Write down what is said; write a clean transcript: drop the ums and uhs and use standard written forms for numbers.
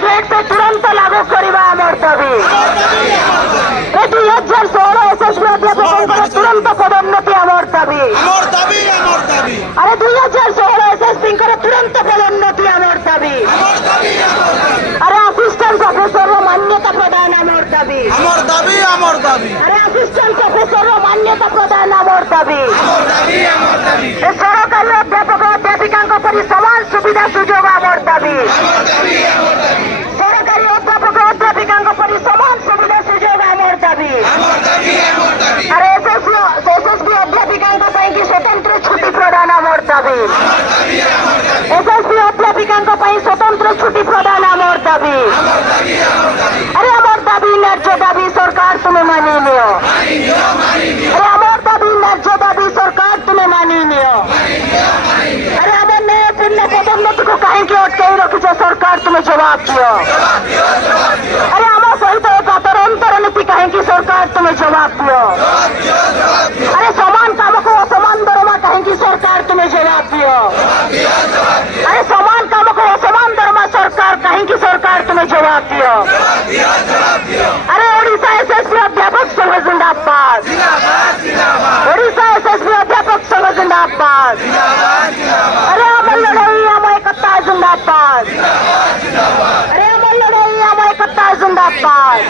grade pay तुरंत लागू करवा आमर दाबी 2016 एसएसबी अध्यापकों तुरंत पदोन्नति आमर दाबी अरे 2016 एसएसबी तुरंत पदोन्नति आमर दाबी अरे असिस्टेंट प्रोफेसर मान्यता प्रदान आमर दाबी अरे असिस्टेंट प्रोफेसर मान्यता प्रदान आमर दाबी सरकारी अध्यापक अध्यापिका परि समान सुविधा सुजोग आमर दाबी सरकारी अध्यापक अध्यापिका परि समान सुविधा सुजोग आमर दाबी अरे एसएसबी अध्यापिका स्वतंत्र छुट्टी प्रदान आमर दाबी एसएसबी अध्यापिका स्वतंत्र छुट्टी प्रदान आमर दाबी अरे आमर दाबी न्याय्य दाबी सरकार तुम्हें मानी लियो अरे आमर दाबी न्याय्य दाबी सरकार तुम्हें मानी लियो अरे आम न्यायपूर्ण पदोन्नति को कहीं अटकाई रखिछ सरकार तुम्हें जवाब दियो अरे आम सहित गातर अंतर नीति कहीं सरकार तुम्हें जवाब दियो अरे समान काम को असमान दरमा कहीं सरकार तुम्हें जवाब दियो अरे समान काम को असमान दरमा सरकार कहीं सरकार तुम्हें जवाब दियो अरे ओडिशा एसएसबी अध्यापक संघ जिंदाबाद ओडिशा एसएसबी अध्यापक संघ जिंदाबाद अरे अमर लड़ाई आम एकता जिंदाबाद अरे अमर लड़ाई आम एकता जिंदाबाद